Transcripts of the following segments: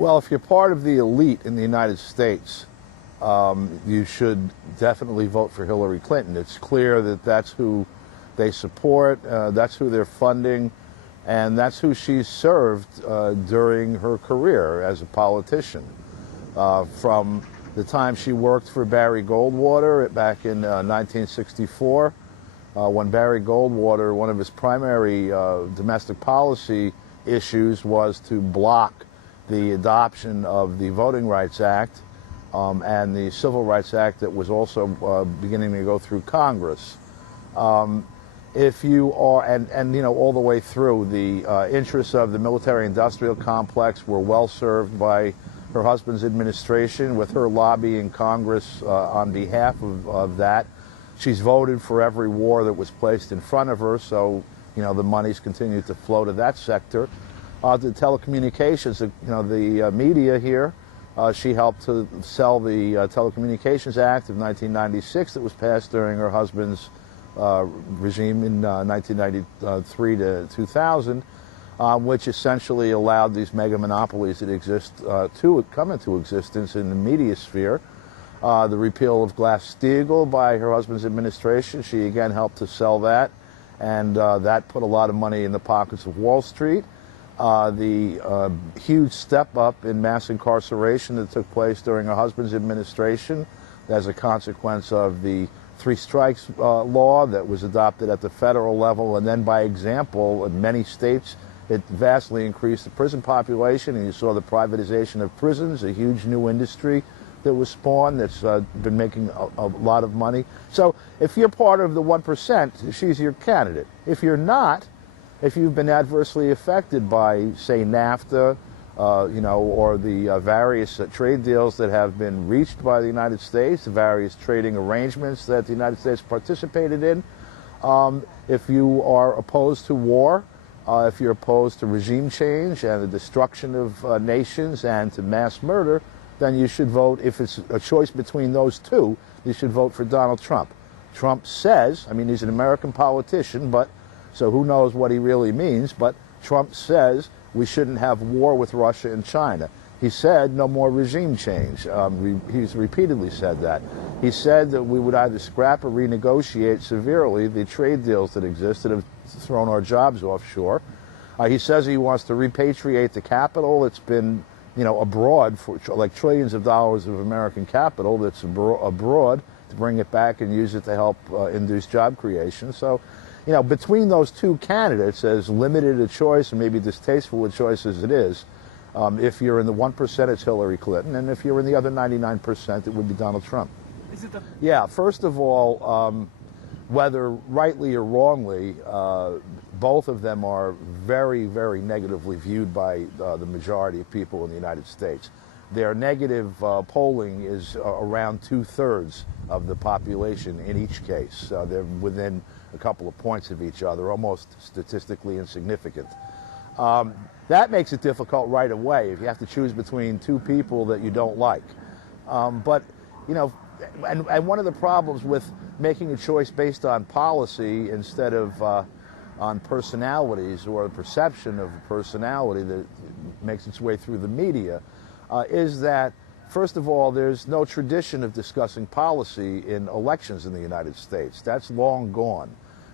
Well, if you're part of the elite in the United States, you should definitely vote for Hillary Clinton. It's clear that that's who they support, that's who they're funding, and that's who she's served during her career as a politician. From the time she worked for Barry Goldwater back in 1964, when Barry Goldwater, one of his primary domestic policy issues was to block the adoption of the Voting Rights Act and the Civil Rights Act that was also beginning to go through Congress. If you are, and you know, all the way through, the interests of the military-industrial complex were well served by her husband's administration, with her lobbying Congress on behalf of that. She's voted for every war that was placed in front of her, so you know the monies continue to flow to that sector. The telecommunications, you know, the media here, she helped to sell the Telecommunications Act of 1996 that was passed during her husband's regime in 1993 to 2000, which essentially allowed these mega monopolies that exist to come into existence in the media sphere. The repeal of Glass-Steagall by her husband's administration, she again helped to sell that, and that put a lot of money in the pockets of Wall Street. The huge step up in mass incarceration that took place during her husband's administration as a consequence of the three strikes law that was adopted at the federal level, and then by example in many states it vastly increased the prison population, and you saw the privatization of prisons, a huge new industry that was spawned that's been making a lot of money. So if you're part of the 1%, she's your candidate. If you're not, if you've been adversely affected by, say, NAFTA, you know, or the various trade deals that have been reached by the United States, the various trading arrangements that the United States participated in, if you are opposed to war, if you're opposed to regime change and the destruction of nations and to mass murder, then you should vote, if it's a choice between those two, you should vote for Donald Trump. Trump says, I mean, he's an American politician, but so who knows what he really means, but Trump says we shouldn't have war with Russia and China. He said no more regime change. He's repeatedly said that. He said that we would either scrap or renegotiate severely the trade deals that exist that have thrown our jobs offshore. He says he wants to repatriate the capital that's been, you know, abroad, for like trillions of dollars of American capital that's abroad, to bring it back and use it to help induce job creation. So, you know, between those two candidates, as limited a choice and maybe distasteful a choice as it is, if you're in the 1%, it's Hillary Clinton, and if you're in the other 99%, it would be Donald Trump. Yeah, first of all, whether rightly or wrongly, both of them are very, very negatively viewed by the majority of people in the United States. Their negative polling is around 2/3 of the population in each case. They're within a couple of points of each other, almost statistically insignificant. That makes it difficult right away if you have to choose between two people that you don't like. But, you know, and one of the problems with making a choice based on policy instead of on personalities, or the perception of a personality that makes its way through the media, is that, first of all, there's no tradition of discussing policy in elections in the United States. That's long gone.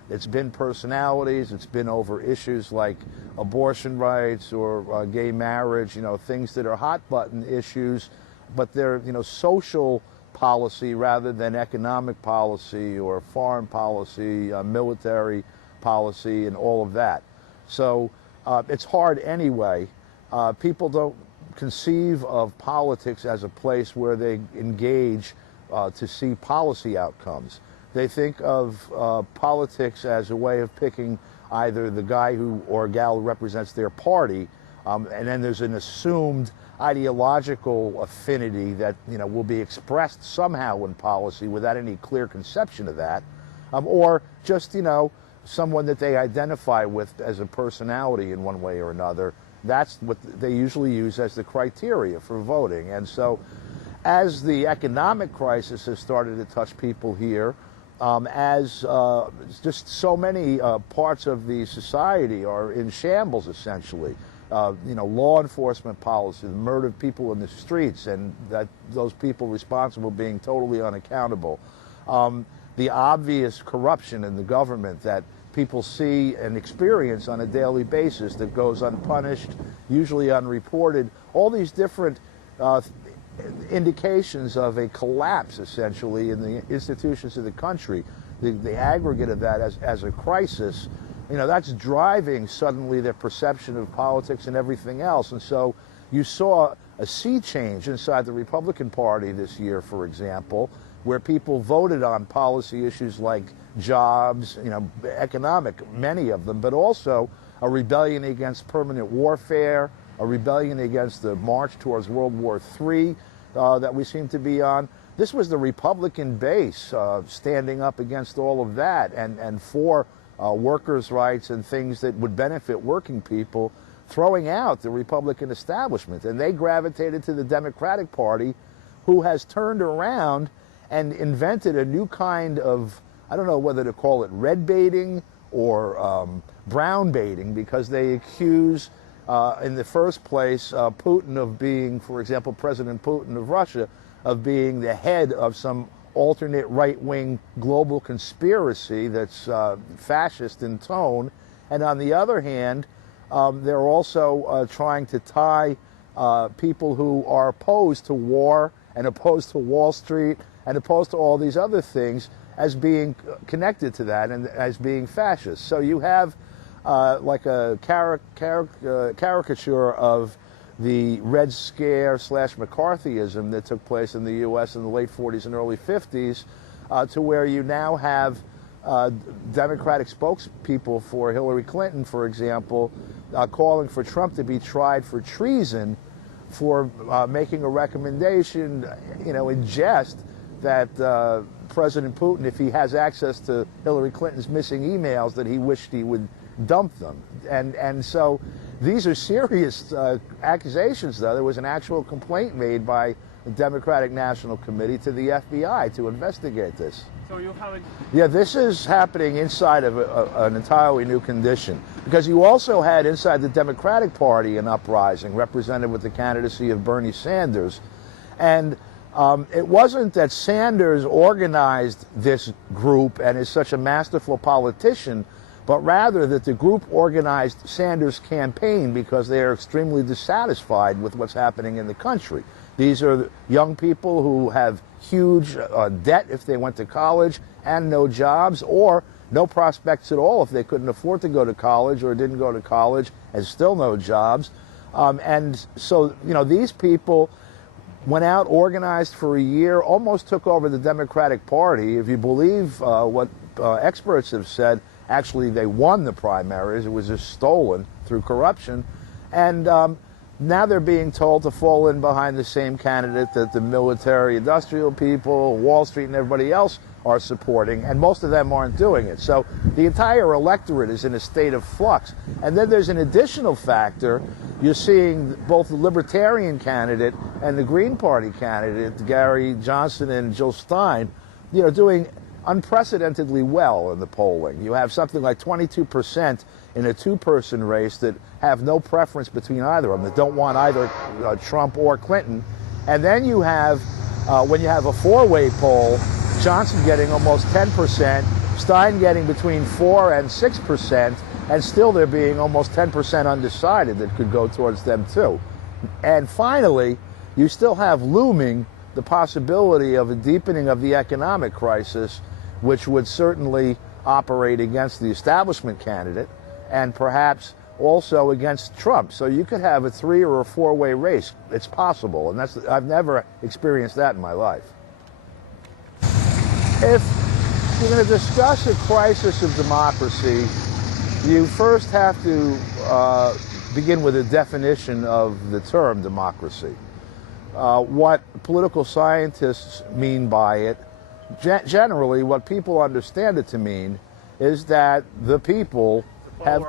It's been personalities, it's been over issues like abortion rights or gay marriage, you know, things that are hot button issues, but they're, you know, social policy rather than economic policy or foreign policy, military policy, and all of that. So it's hard anyway. People don't conceive of politics as a place where they engage to see policy outcomes. They think of politics as a way of picking either the guy who or gal who represents their party, and then there's an assumed ideological affinity that, you know, will be expressed somehow in policy without any clear conception of that, or just, you know, someone that they identify with as a personality in one way or another. That's what they usually use as the criteria for voting. And so as the economic crisis has started to touch people here, as just so many parts of the society are in shambles, essentially. law enforcement policy, the murder of people in the streets, and that those people responsible being totally unaccountable. The obvious corruption in the government that people see and experience on a daily basis that goes unpunished, usually unreported. All these different indications of a collapse, essentially, in the institutions of the country. The aggregate of that as a crisis, that's driving suddenly their perception of politics and everything else. And so you saw a sea change inside the Republican Party this year, for example, where people voted on policy issues like jobs, economic, many of them, but also a rebellion against permanent warfare, a rebellion against the march towards World War III that we seem to be on. This was the Republican base standing up against all of that and for workers' rights and things that would benefit working people, throwing out the Republican establishment. And they gravitated to the Democratic Party, who has turned around and invented a new kind of, I don't know whether to call it red baiting or brown baiting, because they accuse, in the first place, Putin of being, for example, President Putin of Russia, of being the head of some alternate right-wing global conspiracy that's fascist in tone. And on the other hand, they're also trying to tie people who are opposed to war and opposed to Wall Street and opposed to all these other things as being connected to that and as being fascist. So you have like a caricature of the Red Scare / McCarthyism that took place in the U.S. in the late 40s and early 50s, to where you now have Democratic spokespeople for Hillary Clinton, for example, calling for Trump to be tried for treason for making a recommendation, in jest, that President Putin, if he has access to Hillary Clinton's missing emails, that he wished he would dump them. And so these are serious accusations, though. There was an actual complaint made by the Democratic National Committee to the FBI to investigate this. So you have Yeah, this is happening inside of an entirely new condition, because you also had inside the Democratic Party an uprising represented with the candidacy of Bernie Sanders. And it wasn't that Sanders organized this group and is such a masterful politician, but rather that the group organized Sanders' campaign because they are extremely dissatisfied with what's happening in the country. These are young people who have huge debt if they went to college and no jobs, or no prospects at all if they couldn't afford to go to college or didn't go to college and still no jobs. And so, these people went out, organized for a year, almost took over the Democratic Party. If you believe what experts have said, actually they won the primaries. It was just stolen through corruption. And now they're being told to fall in behind the same candidate that the military industrial people, Wall Street, and everybody else are supporting, and most of them aren't doing it. So the entire electorate is in a state of flux. And then there's an additional factor. You're seeing both the Libertarian candidate and the Green Party candidate, Gary Johnson and Jill Stein, doing unprecedentedly well in the polling. You have something like 22% in a two-person race that have no preference between either of them, that don't want either Trump or Clinton. And then you have, when you have a four-way poll, Johnson getting almost 10%, Stein getting between 4 and 6%, and still there being almost 10% undecided that could go towards them too. And finally, you still have looming the possibility of a deepening of the economic crisis, which would certainly operate against the establishment candidate and perhaps also against Trump. So you could have a 3 or a 4-way race. It's possible, and I've never experienced that in my life. If you're going to discuss a crisis of democracy, you first have to begin with a definition of the term democracy. What political scientists mean by it, generally what people understand it to mean, is that the people have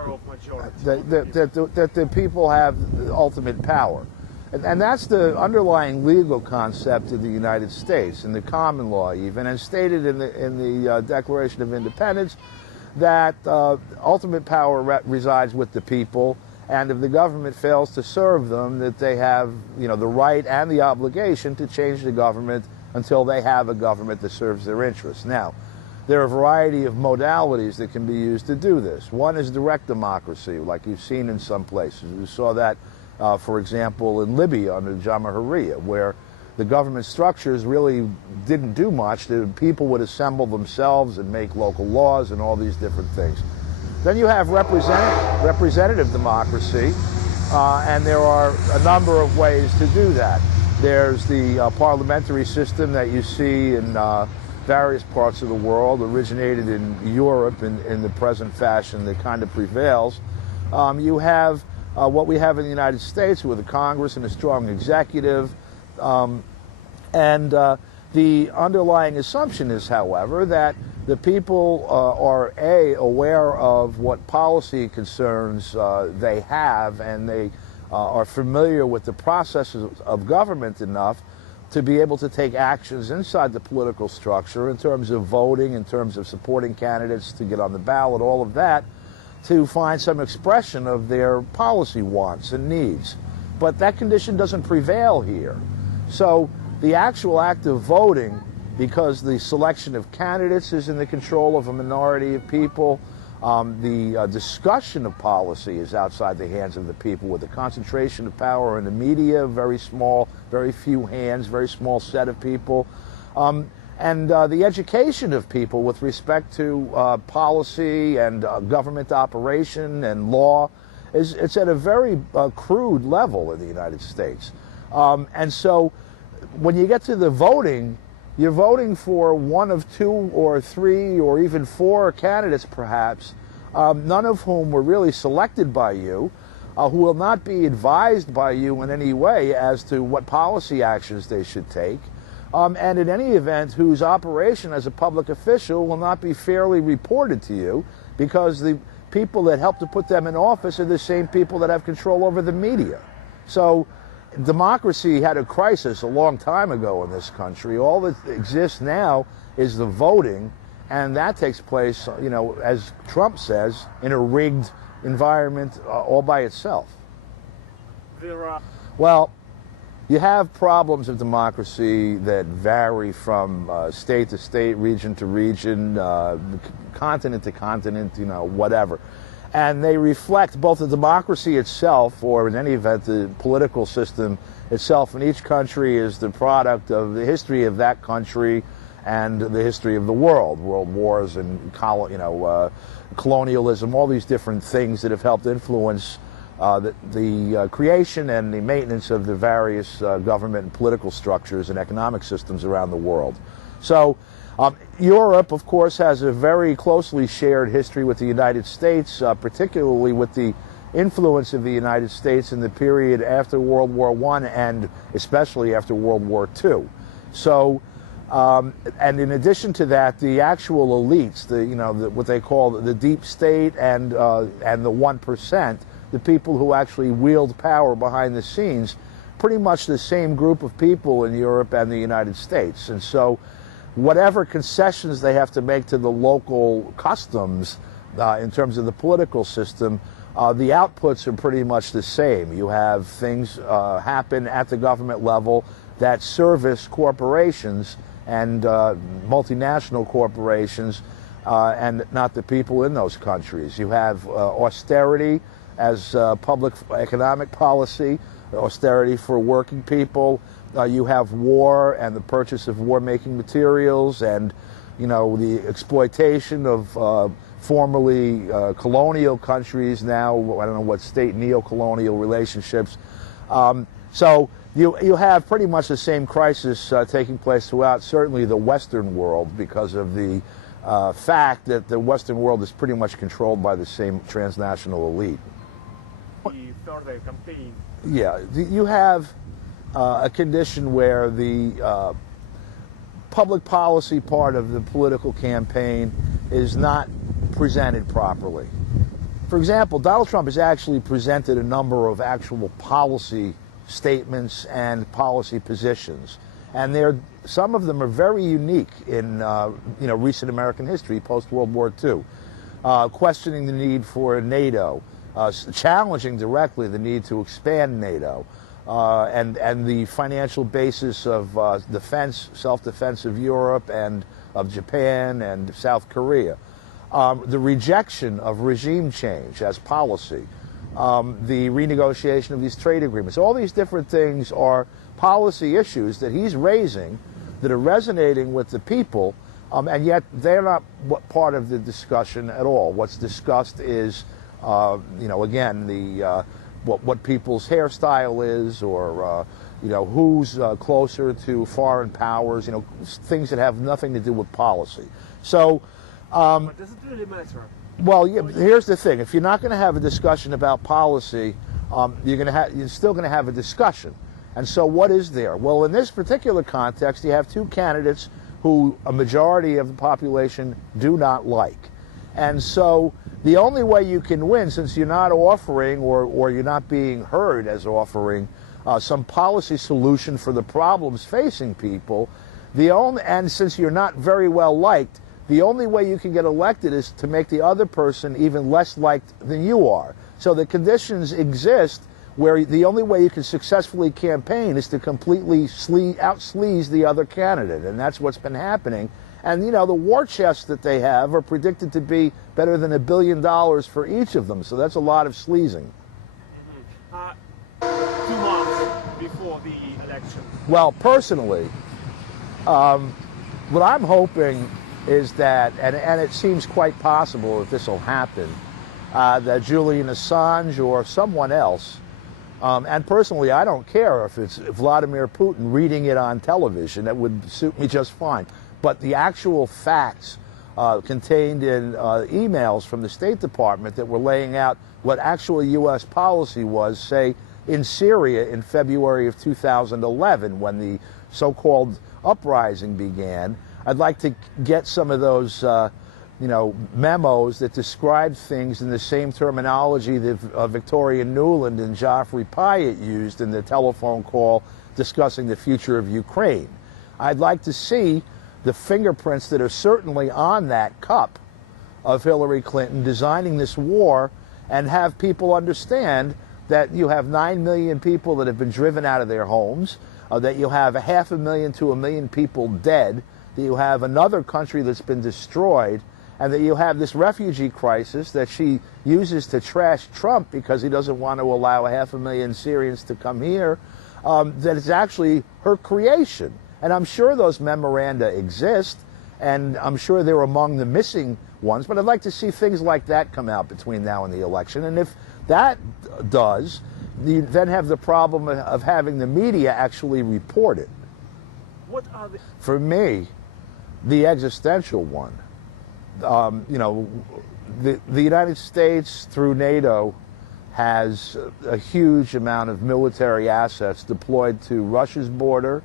that the people have ultimate power. And that's the underlying legal concept of the United States, in the common law even, and stated in the Declaration of Independence, that ultimate power resides with the people, and if the government fails to serve them, that they have, the right and the obligation to change the government until they have a government that serves their interests. Now, there are a variety of modalities that can be used to do this. One is direct democracy, like you've seen in some places. You saw that, for example, in Libya under Jamahiriya, where the government structures really didn't do much. The people would assemble themselves and make local laws and all these different things. Then you have representative democracy, and there are a number of ways to do that. There's the parliamentary system that you see in various parts of the world, originated in Europe in the present fashion that kind of prevails. You have what we have in the United States with a Congress and a strong executive. The underlying assumption is, however, that the people are aware of what policy concerns they have, and they are familiar with the processes of government enough to be able to take actions inside the political structure in terms of voting, in terms of supporting candidates to get on the ballot, all of that, to find some expression of their policy wants and needs. But that condition doesn't prevail here. So the actual act of voting, because the selection of candidates is in the control of a minority of people, the discussion of policy is outside the hands of the people, with the concentration of power in the media, very small, very few hands, very small set of people. And the education of people with respect to policy and government operation and law it's at a very crude level in the United States. And so when you get to the voting, you're voting for one of two or three or even four candidates perhaps, none of whom were really selected by you, who will not be advised by you in any way as to what policy actions they should take, and in any event whose operation as a public official will not be fairly reported to you, because the people that help to put them in office are the same people that have control over the media. So democracy had a crisis a long time ago in this country. All that exists now is the voting, and that takes place, you know, as Trump says, in a rigged environment all by itself. Well, you have problems of democracy that vary from state to state, region to region, continent to continent, you know, whatever. And they reflect both the democracy itself, or in any event, the political system itself in each country is the product of the history of that country and the history of the world, world wars and colonialism, all these different things that have helped influence the creation and the maintenance of the various government and political structures and economic systems around the world. So Europe, of course, has a very closely shared history with the United States, particularly with the influence of the United States in the period after World War I and especially after World War II. So, and in addition to that, the actual elites, what they call the deep state and the 1%, the people who actually wield power behind the scenes, pretty much the same group of people in Europe and the United States. And so whatever concessions they have to make to the local customs in terms of the political system, the outputs are pretty much the same. You have things happen at the government level that service corporations and multinational corporations and not the people in those countries. You have austerity as public economic policy, austerity for working people. You have war and the purchase of war-making materials, and the exploitation of formerly colonial countries, now I don't know what state, neo-colonial relationships. So you have pretty much the same crisis taking place throughout certainly the Western world, because of the fact that the Western world is pretty much controlled by the same transnational elite. Yeah, you have a condition where the public policy part of the political campaign is not presented properly. For example, Donald Trump has actually presented a number of actual policy statements and policy positions, and some of them are very unique in recent American history, post-World War II. Questioning the need for NATO, challenging directly the need to expand NATO and the financial basis of defense, self-defense of Europe and of Japan and South Korea. The rejection of regime change as policy, the renegotiation of these trade agreements, all these different things are policy issues that he's raising that are resonating with the people, and yet they're not part of the discussion at all. What's discussed is, again, the what people's hairstyle is, or who's closer to foreign powers, things that have nothing to do with policy. So, but does it really matter? Well, yeah, here's the thing: if you're not going to have a discussion about policy, you're still going to have a discussion. And so, what is there? Well, in this particular context, you have two candidates who a majority of the population do not like. And so the only way you can win, since you're not offering or you're not being heard as offering some policy solution for the problems facing people, and since you're not very well liked, the only way you can get elected is to make the other person even less liked than you are. So the conditions exist where the only way you can successfully campaign is to completely out-sleaze the other candidate, and that's what's been happening. And, the war chests that they have are predicted to be better than $1 billion for each of them, so that's a lot of sleazing. 2 months before the election. Well, personally, what I'm hoping is that, and it seems quite possible that this will happen, that Julian Assange or someone else, and personally, I don't care if it's Vladimir Putin reading it on television. That would suit me just fine. But the actual facts contained in emails from the State Department that were laying out what actual U.S. policy was, say, in Syria in February of 2011, when the so-called uprising began. I'd like to get some of those memos that describe things in the same terminology that Victoria Nuland and Geoffrey Pyatt used in the telephone call discussing the future of Ukraine. I'd like to see the fingerprints that are certainly on that cup of Hillary Clinton designing this war, and have people understand that you have 9 million people that have been driven out of their homes, that you have 500,000 to 1 million people dead, that you have another country that's been destroyed, and that you have this refugee crisis that she uses to trash Trump because he doesn't want to allow 500,000 Syrians to come here, that it's actually her creation. And I'm sure those memoranda exist, and I'm sure they're among the missing ones, but I'd like to see things like that come out between now and the election. And if that does, you then have the problem of having the media actually report it. What are the... For me, the existential one. The United States, through NATO, has a huge amount of military assets deployed to Russia's border,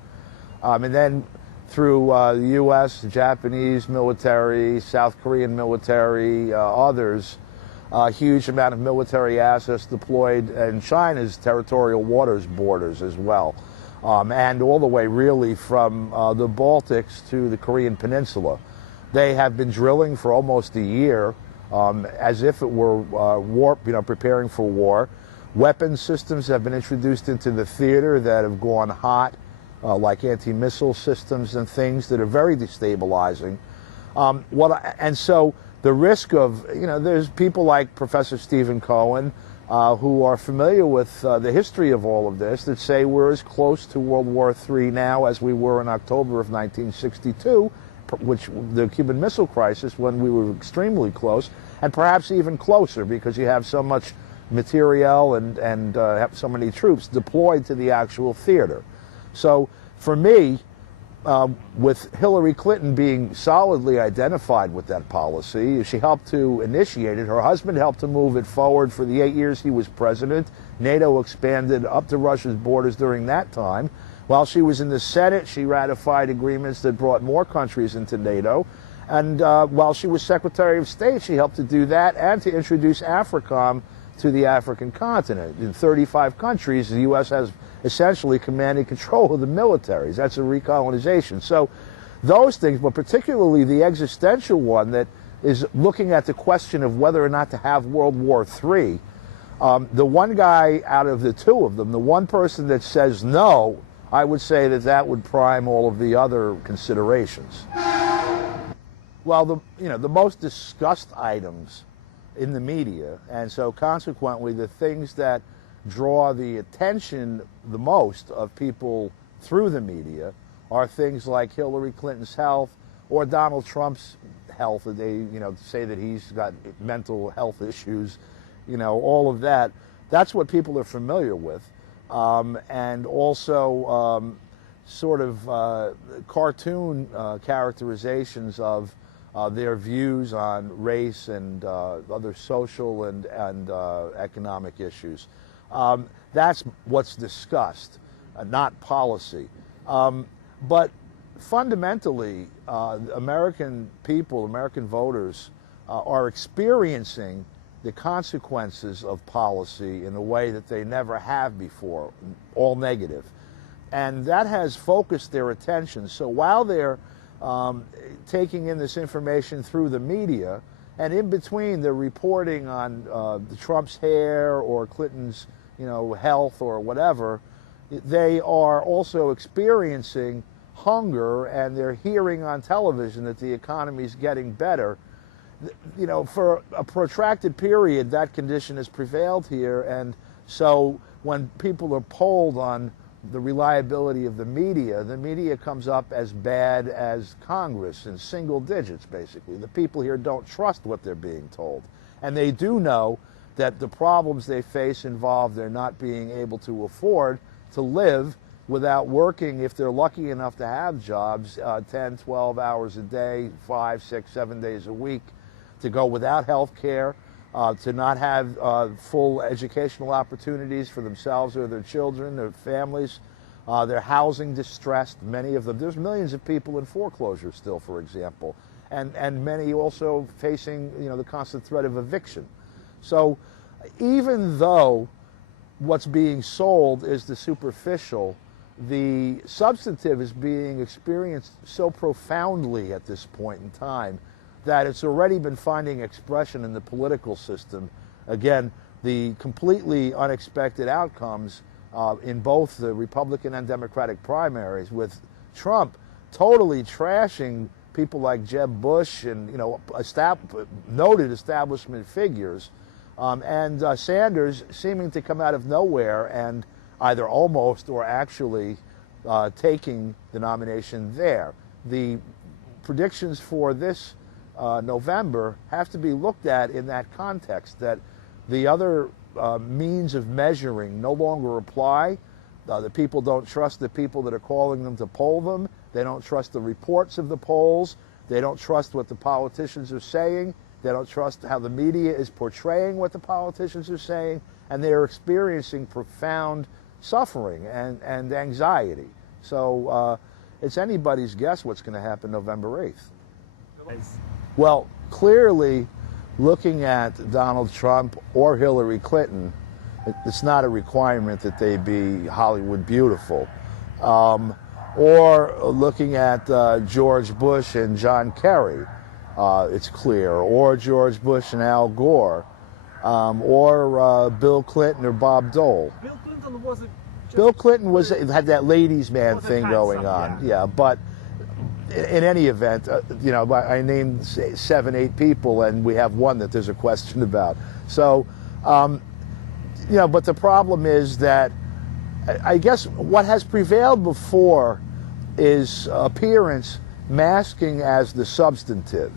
and then through the U.S., Japanese military, South Korean military, others, a huge amount of military assets deployed in China's territorial waters borders as well, and all the way really from the Baltics to the Korean Peninsula. They have been drilling for almost a year, as if it were preparing for war. Weapon systems have been introduced into the theater that have gone hot, like anti-missile systems and things that are very destabilizing. And so the risk of, there's people like Professor Stephen Cohen who are familiar with the history of all of this, that say we're as close to World War III now as we were in October of 1962, which the Cuban Missile Crisis, when we were extremely close, and perhaps even closer because you have so much materiel and have so many troops deployed to the actual theater. So for me, with Hillary Clinton being solidly identified with that policy, she helped to initiate it. Her husband helped to move it forward for the 8 years he was president. NATO expanded up to Russia's borders during that time. While she was in the Senate, she ratified agreements that brought more countries into NATO. And while she was Secretary of State, she helped to do that and to introduce AFRICOM to the African continent. In 35 countries, the U.S. has essentially command and control of the militaries. That's a recolonization. So those things, but particularly the existential one that is looking at the question of whether or not to have World War III, The one guy out of the two of them, the one person that says no, I would say that that would prime all of the other considerations. Well, the most discussed items in the media, and so consequently the things that draw the attention the most of people through the media are things like Hillary Clinton's health or Donald Trump's health. They, say that he's got mental health issues, all of that. That's what people are familiar with. And also sort of cartoon characterizations of their views on race and other social and economic issues. That's what's discussed, not policy. But fundamentally, American people, American voters, are experiencing the consequences of policy in a way that they never have before, all negative. And that has focused their attention. So while they're taking in this information through the media, and in between they're reporting on Trump's hair or Clinton's health or whatever, they are also experiencing hunger, and they're hearing on television that the economy is getting better. For a protracted period, that condition has prevailed here, and so when people are polled on the reliability of the media comes up as bad as Congress in single digits, basically. The people here don't trust what they're being told. And they do know that the problems they face involve their not being able to afford to live without working, if they're lucky enough to have jobs, 10, 12 hours a day, 5, 6, 7 days a week, to go without health care, to not have full educational opportunities for themselves or their children, their families. Their housing distressed, many of them. There's millions of people in foreclosure still, for example, and many also facing the constant threat of eviction. So even though what's being sold is the superficial, the substantive is being experienced so profoundly at this point in time that it's already been finding expression in the political system. Again, the completely unexpected outcomes in both the Republican and Democratic primaries, with Trump totally trashing people like Jeb Bush and noted establishment figures, and Sanders seeming to come out of nowhere and either almost or actually taking the nomination there. The predictions for this November have to be looked at in that context, that the other means of measuring no longer apply. The people don't trust the people that are calling them to poll them. They don't trust the reports of the polls. They don't trust what the politicians are saying. They don't trust how the media is portraying what the politicians are saying. And they are experiencing profound suffering and anxiety. So it's anybody's guess what's going to happen November 8th. Well, clearly, looking at Donald Trump or Hillary Clinton, it's not a requirement that they be Hollywood beautiful. Or looking at George Bush and John Kerry, it's clear. Or George Bush and Al Gore. Or Bill Clinton or Bob Dole. Bill Clinton was a... Bill Clinton had that ladies' man thing going on. Yeah, but in any event, I named 7, 8 people, and we have one that there's a question about. So, but the problem is that I guess what has prevailed before is appearance masking as the substantive.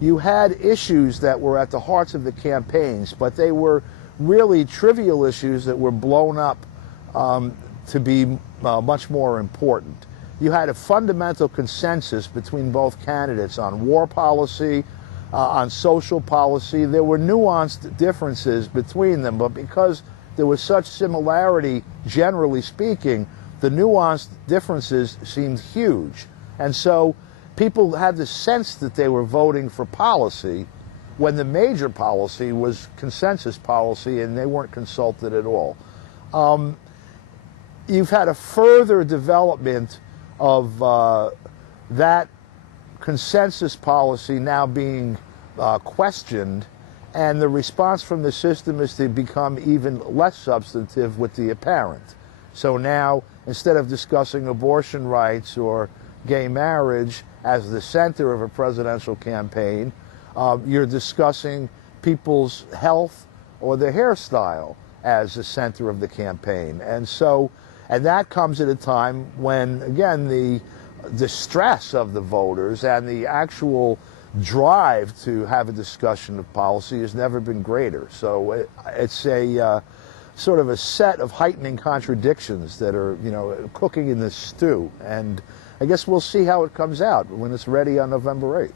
You had issues that were at the hearts of the campaigns, but they were really trivial issues that were blown up to be much more important. You had a fundamental consensus between both candidates on war policy, on social policy. There were nuanced differences between them, but because there was such similarity, generally speaking, the nuanced differences seemed huge. And so people had the sense that they were voting for policy when the major policy was consensus policy, and they weren't consulted at all. You've had a further development of that consensus policy now being questioned And the response from the system is to become even less substantive with the apparent. So now, instead of discussing abortion rights or gay marriage as the center of a presidential campaign, you're discussing people's health or their hairstyle as the center of the campaign. And that comes at a time when, again, the stress of the voters and the actual drive to have a discussion of policy has never been greater. So it's a sort of a set of heightening contradictions that are, cooking in this stew. And I guess we'll see how it comes out when it's ready on November 8th.